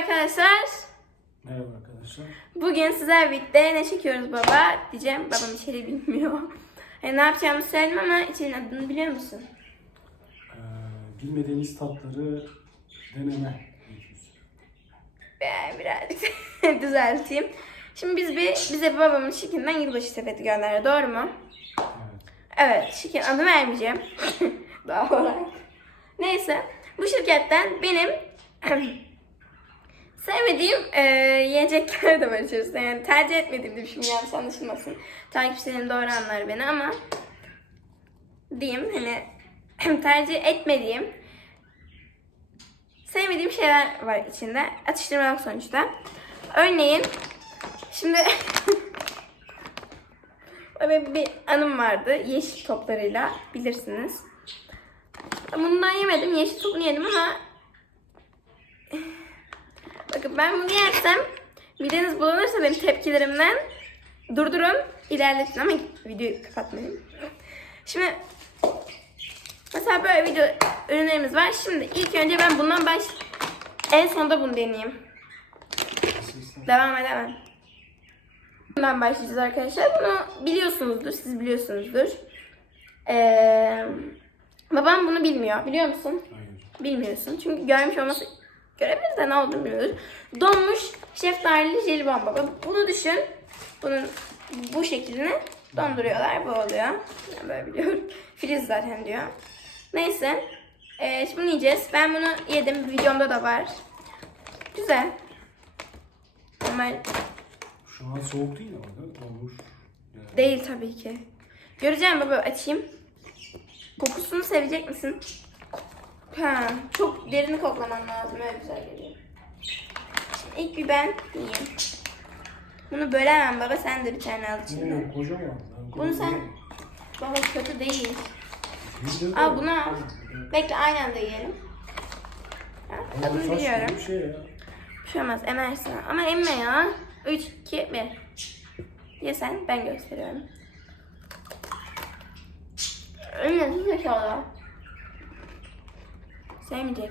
arkadaşlar. Merhaba arkadaşlar. Bugün sizler birlikte ne çekiyoruz baba diyeceğim. Babam içeriği bilmiyor. E, ne yapacağımızı söyledim ama içeriğin adını biliyor musun? Ee, bilmediğiniz tatları deneme. Ben birazcık düzelteyim. Şimdi biz bir bize babamın şirketinden yılbaşı sepeti gönderdi. Doğru mu? Evet. Evet, şirket adını vermeyeceğim. Daha olarak. Neyse, bu şirketten benim sevmediğim e, yiyecekler de var içerisinde. Yani tercih etmediğim de bir şey yanlış anlaşılmasın. Takipçilerim doğru anlar beni ama diyeyim hani tercih etmediğim sevmediğim şeyler var içinde. Atıştırmalık sonuçta. Örneğin şimdi Böyle bir anım vardı yeşil toplarıyla bilirsiniz. Bundan yemedim. Yeşil topunu yedim ama bakın ben bunu yersem mideniz bulanırsa benim tepkilerimden durdurun, ilerletin ama videoyu kapatmayın. Şimdi mesela böyle video ürünlerimiz var. Şimdi ilk önce ben bundan baş en sonda bunu deneyeyim. Devam edemem. Bundan başlayacağız arkadaşlar. Bunu biliyorsunuzdur, siz biliyorsunuzdur. Ee, babam bunu bilmiyor. Biliyor musun? Hayır. Bilmiyorsun. Çünkü görmüş olması görebiliriz de ne olduğunu bilmiyoruz. Donmuş şeftalili jelibon baba. Bunu düşün. Bunun bu şeklini donduruyorlar. Bu oluyor. Ben böyle biliyorum. Friz zaten diyor. Neyse. Ee, şimdi bunu yiyeceğiz. Ben bunu yedim. Videomda da var. Güzel. Normal Şu an soğuk değil ama değil mi? Olmuş. Yani Değil tabii ki. Göreceğim baba açayım. Kokusunu sevecek misin? Ha, çok derini koklaman lazım. Öyle güzel geliyor. Şimdi ilk bir ben yiyeyim. Bunu bölemem baba. Sen de bir tane al içinden. Oo, kocaman. Bunu sen-. Baba kötü değil. De- bunu al. Bekle aynı anda yiyelim. Ha, Ama adını saç gibi biliyorum. Bir şey ya. Bir şey olmaz emersin. Ama emme ya. 3, 2, 1. Ye sen ben gösteriyorum. Emme sus inşallah. Sevmeyecek.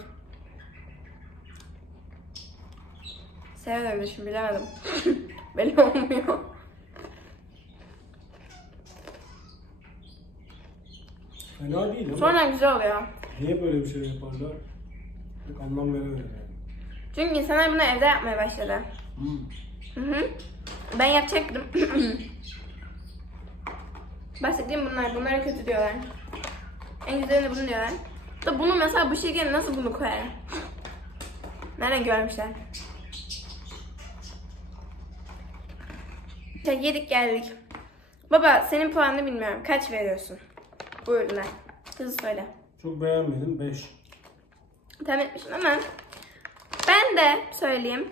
Sevmedim şimdi bilemedim. Belli olmuyor. Fena değil ama Sonra güzel oluyor. niye böyle bir şey yaparlar? Pek anlam veremedim yani. Çünkü insanlar bunu evde yapmaya başladı. Hmm. Hı hı. Ben yapacaktım. Bahsettiğim bunlar. Bunlara kötü diyorlar. En güzelini bunu diyorlar. Da bunu mesela bu şirkete nasıl bunu koyar? Nereden görmüşler? İşte yedik geldik. Baba senin puanını bilmiyorum. Kaç veriyorsun? Bu ürüne. Hızlı söyle. Çok beğenmedim. 5. Tahmin etmişim ama ben de söyleyeyim.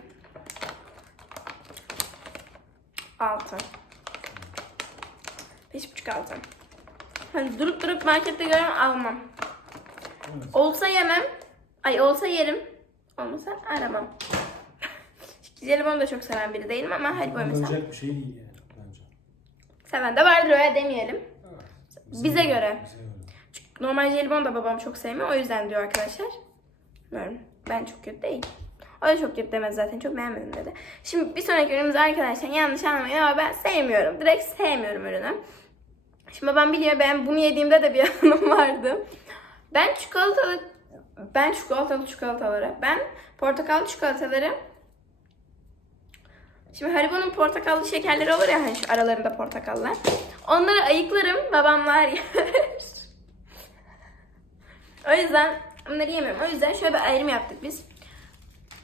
6. 5.5 6. Hani durup durup markette görüyorum almam. Evet. Olsa yemem. Ay olsa yerim. Olmasa aramam. Jelibon da çok seven biri değilim ama hadi böyle mesela. Alınacak bir şey değil yani bence. Seven de vardır öyle demeyelim. Evet. Bize göre. Bize göre. Çünkü normal jelibon da babam çok sevmiyor. O yüzden diyor arkadaşlar. Bilmiyorum. Ben çok kötü değil. O da çok kötü demez zaten. Çok beğenmedim dedi. Şimdi bir sonraki ürünümüz arkadaşlar yanlış anlamayın ama ben sevmiyorum. Direkt sevmiyorum ürünü. Şimdi babam biliyor ben bunu yediğimde de bir anım vardı. Ben çikolatalı ben çikolatalı çikolataları, ben portakallı çikolataları Şimdi Haribo'nun portakallı şekerleri olur ya hani şu aralarında portakallar. Onları ayıklarım, babamlar yer. O yüzden bunları yemiyorum. O yüzden şöyle bir ayrım yaptık biz.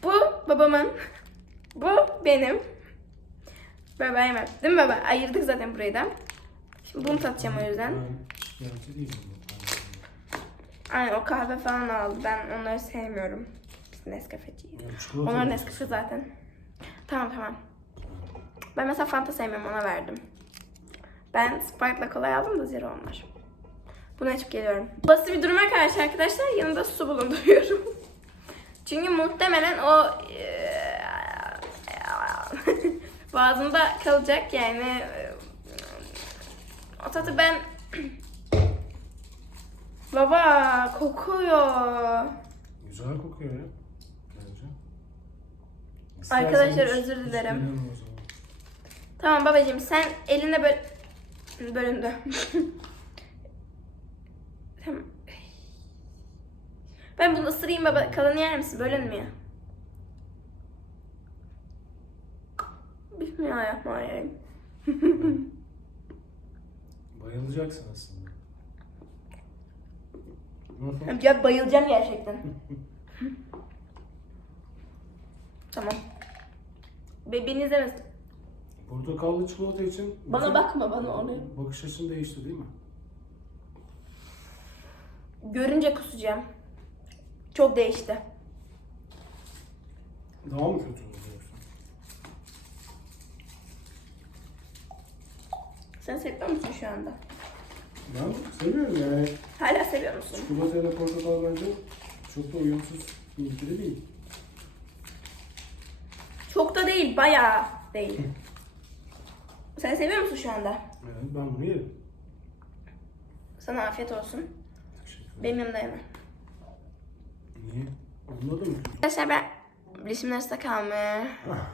Bu babamın. Bu benim. Böyle yemem. Değil mi baba? Ayırdık zaten burayı da. Şimdi bunu tatacağım o yüzden. Ben şikayetçi değilim. bu konuda. Aynen o kahve falan aldı. Ben onları sevmiyorum. Biz Nescafeciyiz. Çikolata Onlar mı? Nescafe zaten. Tamam tamam. Ben mesela Fanta sevmiyorum ona verdim. Ben Sprite'la kolay aldım da zero onlar. Buna açıp geliyorum. Basit bir duruma karşı arkadaşlar yanında su bulunduruyorum. Çünkü muhtemelen o eee, boğazımda kalacak yani. O tadı ben Baba kokuyor. Güzel kokuyor ya. Bence. Arkadaşlar, hiç- özür hiç dilerim. deneme o zaman. Tamam babacığım sen eline böyle bölündü. tamam. Ben bunu ısırayım baba. Kalanı yer misin? Bölünmüyor. Bismillahirrahmanirrahim. Bayılacaksın aslında. Nasıl? Ya bayılacağım gerçekten. tamam. Be beni izlemesin. Portakallı çikolata için Bana bütün bakma bana onu. bakış açın değişti değil mi? Görünce kusacağım. Çok değişti. Daha mı kötü oldu yoksa? Sen seviyor musun şu anda? Ben seviyorum yani. Hala seviyor musun? Çikolata ile portakal bence çok da uyumsuz bir ikili değil. Çok da değil, bayağı değil. Sen seviyor musun şu anda? Evet ben bunu yerim. Sana afiyet olsun. Benim yanımda yeme. Niye? Da mı? Arkadaşlar ben bilişim arasında kalmış. Ah,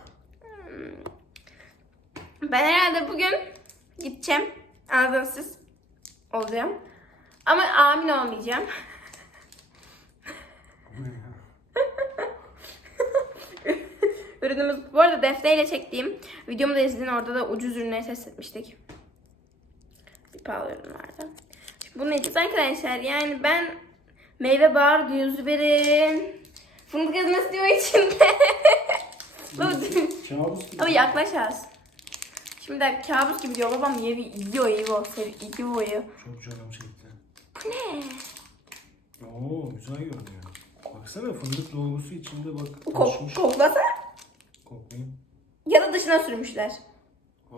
Ben herhalde bugün gideceğim. Anladınız siz. Olacağım. Ama amin olmayacağım. Ürünümüz bu arada defteyle çektiğim videomu da izleyin. Orada da ucuz ürünleri test etmiştik. Bir pahalı ürün vardı. Şimdi bunu yiyeceğiz arkadaşlar. Yani ben meyve bar diyor verin. Fındık ezmesi diyor içinde. Kabus. Ama yaklaş az. Şimdi kabus gibi diyor babam yiyor, yiyor, yiyor, sev- yiyor. Çok canım çekti. Bu ne? Oo güzel görünüyor. Baksana fındık dolgusu içinde bak. Bu kok, taşmış. koklasa Koklayayım. ya da dışına sürmüşler. Aa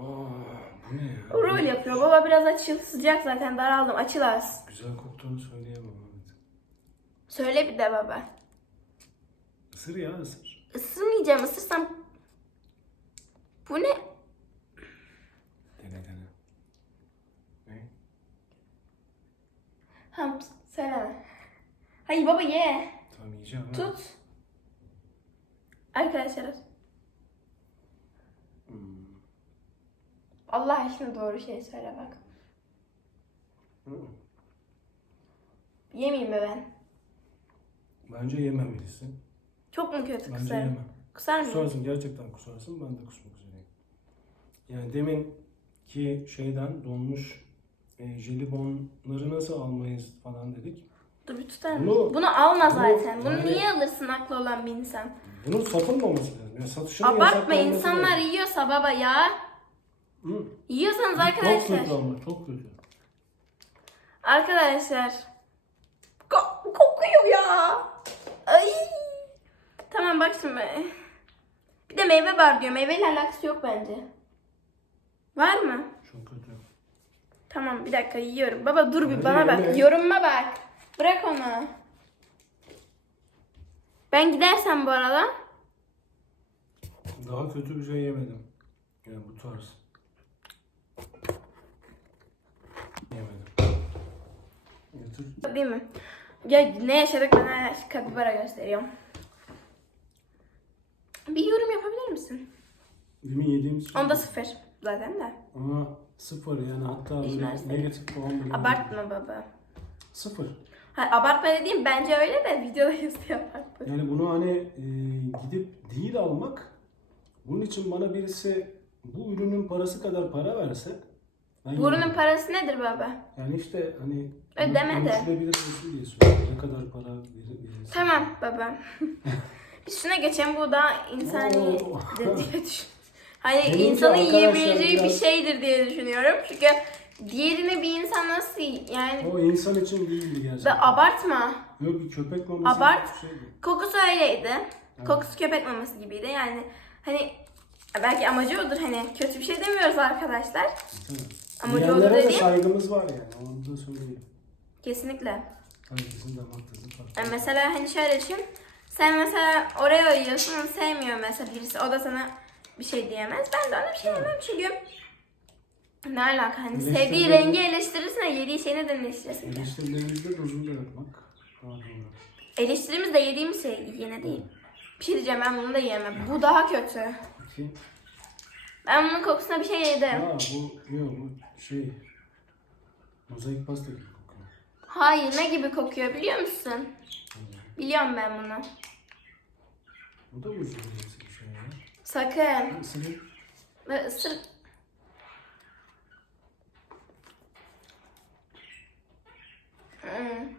bu ne ya? Rol yapıyor. Baba biraz açıl. Sıcak zaten daraldım. Açıl az. Güzel koktuğunu söyleyemem evet. Söyle bir de baba. Isır ya ısır. Isırmayacağım. Isırsam... Bu ne? Ha, söyleme. Hayır baba ye. Tamam yiyeceğim. ha. Tut. Arkadaşlar. Hmm. Allah aşkına doğru şey söyle bak. Hı. Yemeyeyim mi ben? Bence yememelisin. Çok mu kötü Bence kusarım? yeme. Kusar mıyım? Kusarsın gerçekten kusarsın ben de kusmak üzereyim. Yani demin ki şeyden donmuş e, jelibonları nasıl almayız falan dedik. Dur bir tutar mısın? Bunu- Bunu, alma zaten. Bunu yani- niye alırsın aklı olan bir insan? Bunun satılmaması lazım. Yani satışının Abartma yasaklanması insanlar lazım. yiyorsa baba ya. Hı. Yiyorsanız Çok arkadaşlar. kötü ama çok kötü. Arkadaşlar. Ko- kokuyor ya. Ay. Tamam bak şimdi. Bir de meyve var diyor. Meyveyle alakası yok bence. Var mı? Çok kötü. Tamam bir dakika yiyorum. Baba dur bir bana bak. Yorumuma bak. Bırak onu. Ben gidersem bu arada. Daha kötü bir şey yemedim. Yani bu tarz. Yemedim. Getir. Değil mi? Ya ne yaşadık ben hala kapibara gösteriyorum. Bir yorum yapabilir misin? Demin yediğimiz şey. Onda sıfır zaten de. Ama sıfır yani hatta İyi böyle versin. negatif puan bile. Abartma baba. Sıfır. Ha, abartma dediğim bence öyle de videoda yazıyor abartma. Yani bunu hani e, gidip değil almak bunun için bana birisi bu ürünün parası kadar para verse ben Bu ürünün yerim. parası nedir baba? yani işte hani Ödeme de. ölçülebilir olsun diye söylüyorum. Ne kadar para verir, verirse. Tamam baba. Biz şuna geçelim bu da insani Oo. de diye düşün. Hani Benimki insanın arkadaşlar yiyebileceği bir biraz- şeydir diye düşünüyorum. Çünkü diğerini bir insan nasıl yani O insan için değildi gerçekten. da abartma. Yok bir köpek maması Abart. bir şeydi. Kokusu öyleydi. Kokusu köpek maması gibiydi. Yani hani belki amacı odur hani kötü bir şey demiyoruz arkadaşlar. Tabii. Amacı odur de dediğim saygımız var yani. Onu da söyleyeyim. kesinlikle. Herkesin damak tadı farklı. Yani mesela hani şöyle düşün. Sen mesela Oreo yiyorsun onu sevmiyor mesela birisi. O da sana bir şey diyemez. Ben de ona bir şey demem çünkü ne alaka hani Eleştirme- sevdiği rengi eleştirirsin ya yediği şeyi neden eleştirirsin ki? Eleştirilerimizde dozunu da yapmak. Daha doğru. Eleştirimiz de yediğimiz şey yine değil. Bir şey diyeceğim ben bunu da yiyemem. Bu daha kötü. Bakayım. Ben bunun kokusuna bir şey yedim. Aa bu yok bu şey mozaik pasta gibi kokuyor. Hayır ne gibi kokuyor biliyor musun? Biliyorum ben bunu. Bu da mı Sakın. Isırayım. Ve ısır... Hmm.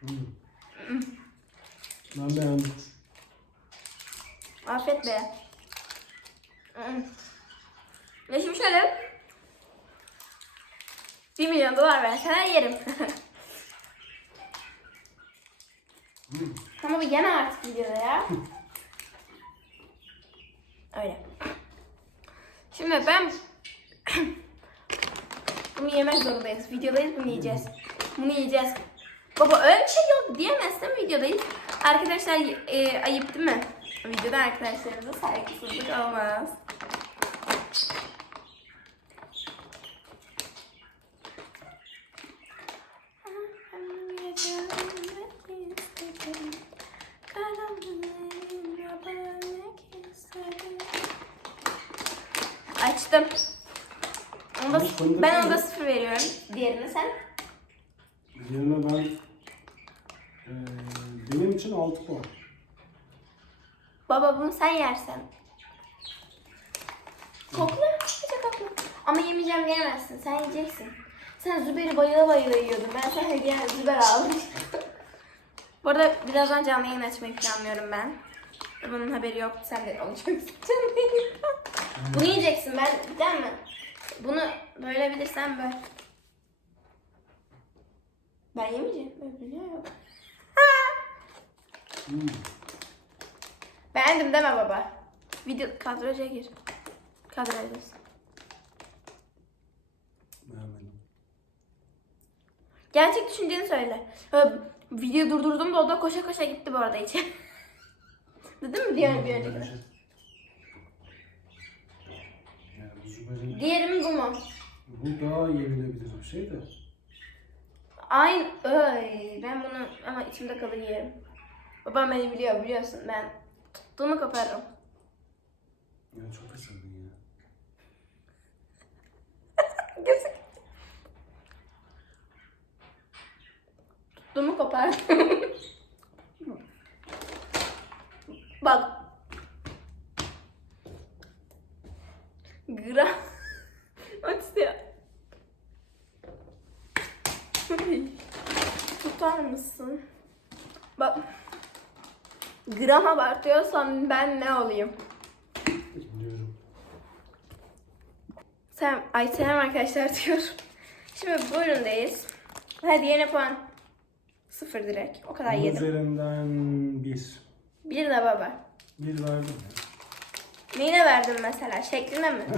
Hmm. Ben beğendim. Afiyet be. Hmm. Ve şimdi şöyle 1 milyon dolar verseler yerim. Hmm. Ama bu yine artık videoda ya. Öyle. Şimdi ben bunu yemek zorundayız. Videodayız bunu yiyeceğiz. Bunu yiyeceğiz. Baba öyle bir şey yok diyemezsin videodayız. Arkadaşlar e, ayıp değil mi? Videoda arkadaşlarımıza saygısızlık olmaz. Açtım. Onda, ben onda sıfır veriyorum. Diğerini sen. Diğerine ben eee benim için 6 puan. Baba bunu sen yersen. Kokla. Hiç kokla. Ama yemeyeceğim diyemezsin. Sen yiyeceksin. Sen Züber'i bayıla bayıla yiyordun. Ben sana hediye Züber almıştım. Bu arada birazdan canlı yayın açmayı planlıyorum ben. Bunun haberi yok. Sen de olacaksın. Bunu yiyeceksin. Ben değil mi? Bunu böyle bilirsen böyle. Ben yemeyeceğim. Şey yok. Hmm. Beğendim deme baba. Video kadraja gir. Beğenmedim. Gerçek düşünceni söyle. Video durdurdum da o da koşa koşa gitti bu arada içeri. Dedim mi diğer bir önceki? Yani bu mu? bu daha yenilebilir bir şey de. Aynı. Ay, ben bunu ama içimde kalır yerim. Babam beni biliyor biliyorsun ben tuttuğumu koparırım. Ya çok ısırdın ya. Gözük. Tuttuğumu kopardım. Bak. Gram. Atıyor. Tutar mısın? Bak. Gram abartıyorsan ben ne olayım? Biliyorum. Sen, ay selam arkadaşlar diyorum. Şimdi bu üründeyiz. Hadi yine puan. Sıfır direkt. O kadar yedim. üzerinden bir. Bir de baba. Bir verdim. Neyine verdin mesela? Şekline mi?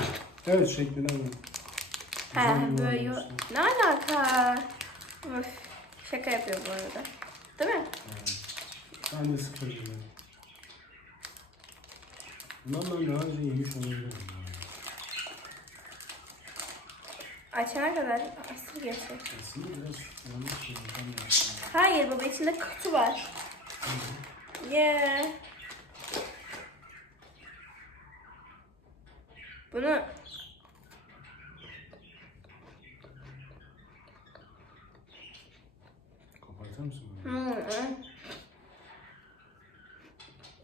Evet şekline mi? ha Güzel böyle yo- olmuştu. Ne alaka? Öf, şaka yapıyor bu arada. Değil mi? Ben de gibi. Bundan ben daha önce yemiş olabilirim. Açana kadar asıl geçecek. Aslında biraz yanlış şey. Hayır baba içinde kutu var. Yeah. Bunu Kopartır mısın bunu? Hmm.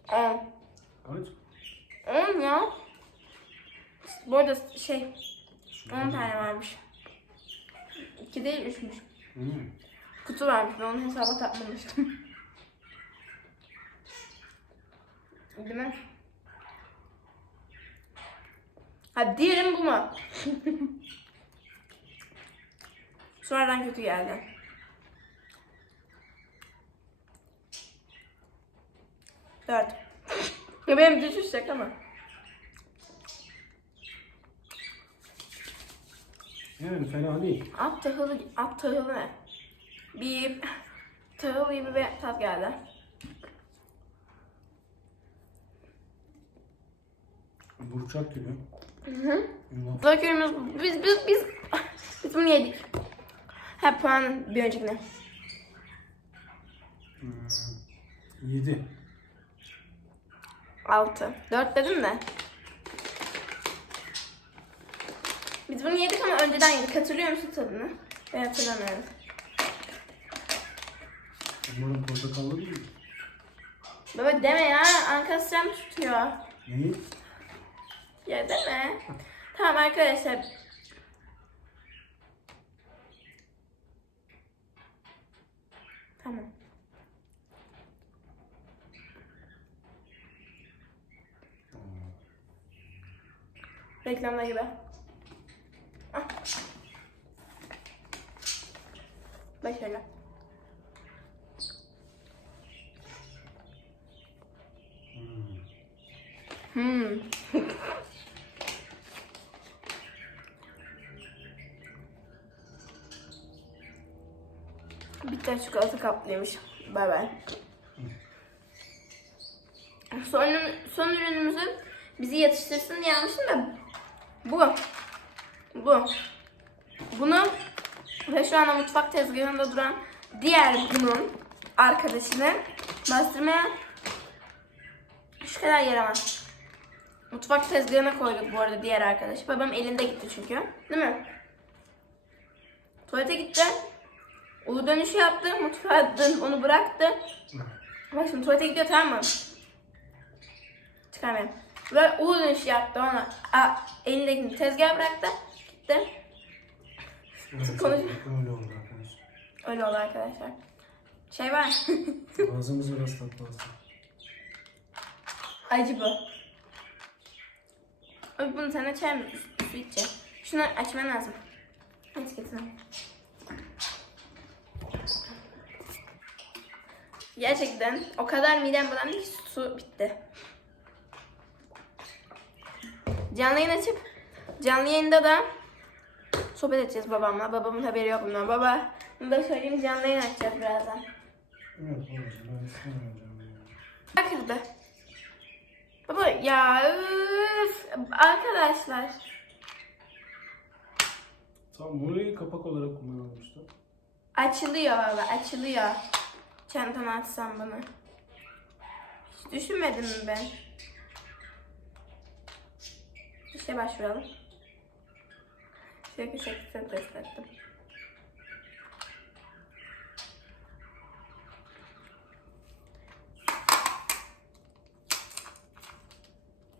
Aa, Kaç? on ya. Bu arada şey Şurada. 10 tane varmış. 2 değil 3'müş. Hmm. Kutu varmış ben onu hesaba katmamıştım. Değil mi? Ha diğerim bu mu? Sonradan kötü geldi. Dört. Ya benim düşüşecek ama. Yani fena değil. At tahılı, at tahılı ne? Bir tahıl gibi bir tat geldi. Burçak gibi. Hı hı. Bakıyoruz biz biz biz biz bunu yedik. Ha puan bir öncekine. Hmm. Yedi. Altı. Dört dedim de. Biz bunu yedik ama önceden yedik. Hatırlıyor musun tadını? Ben hatırlamıyorum. Umarım portakallı değil mi? Baba deme ya. Ankastra tutuyor? Neyi? Ya deme. Tamam arkadaşlar. Tamam. Reklamda gibi. Ah. Başarılı. Hmm. Hmm. Bitter çikolata kaplıymış. Bay. Son, son ürünümüzü bizi yatıştırsın diye almıştım da bu. Bu. Bunu ve şu anda mutfak tezgahında duran diğer bunun arkadaşını bastırmaya şu kadar yaramaz. Mutfak tezgahına koyduk bu arada diğer arkadaş. Babam elinde gitti çünkü. Değil mi? Tuvalete gitti. Ulu dönüşü yaptı. Mutfağa dön, onu bıraktı. Bak şimdi tuvalete gidiyor tamam mı? Çıkarmayayım. Ve ulu dönüşü yaptı ona. A, elindekini tezgaha bıraktı. Gitti. Konuş- öyle oldu arkadaşlar. Öyle oldu arkadaşlar. Şey var. Ağzımızı rastlatmazdı. Acı bu. Bunu sen açar mısın? Şunu açman lazım. Aç getir. Gerçekten o kadar midem bulandı ki su bitti. Canlı yayın açıp canlı yayında da sohbet edeceğiz babamla. Babamın haberi yok bundan. Baba bunu da söyleyeyim canlı yayın açacağız birazdan. Evet babacığım ben istemiyorum. Baba ya üf, arkadaşlar. Tamam orayı kapak olarak kullanalım işte. Açılıyor valla açılıyor. Çantama atsam bunu. Hiç düşünmedim mi ben? İşe başvuralım. Sürekli şekilde test ettim.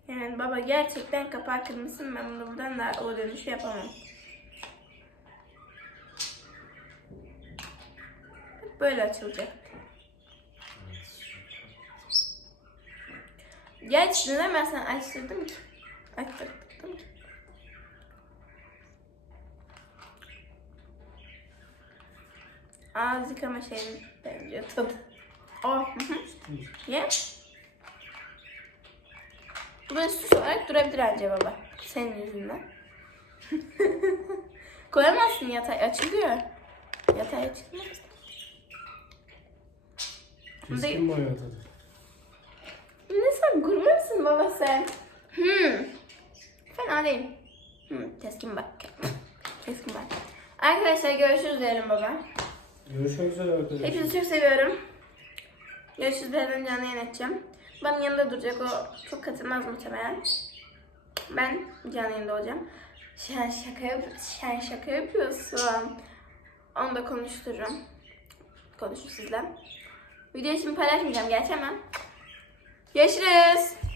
Yani baba gerçekten kapağı kırmışsın ben bunu buradan da o dönüşü yapamam. Böyle açılacak. Gerçi neden ben sana açtırdım ki? Açtırdım ki. Ağız yıkama şeyini benziyor tadı. Oh. Ye. Bu böyle süs olarak durabilir bence baba. Senin yüzünden. Koyamazsın yatay açılıyor. Yatay açılmaz. Keskin mi hayat tadı? Misin baba sen? Hmm. Fena değil. Hmm, keskin bak. Keskin bak. Arkadaşlar görüşürüz diyelim baba. Görüşmek üzere arkadaşlar. Hepinizi çok seviyorum. Görüşürüz birazdan canlı yayın edeceğim. Benim yanında duracak o çok katılmaz muhtemelen. Ben canlı yayında olacağım. Sen şaka, yap sen şaka yapıyorsun. Onu da konuştururum. Konuşur sizle. Videoyu şimdi paylaşmayacağım gerçi ama. Görüşürüz.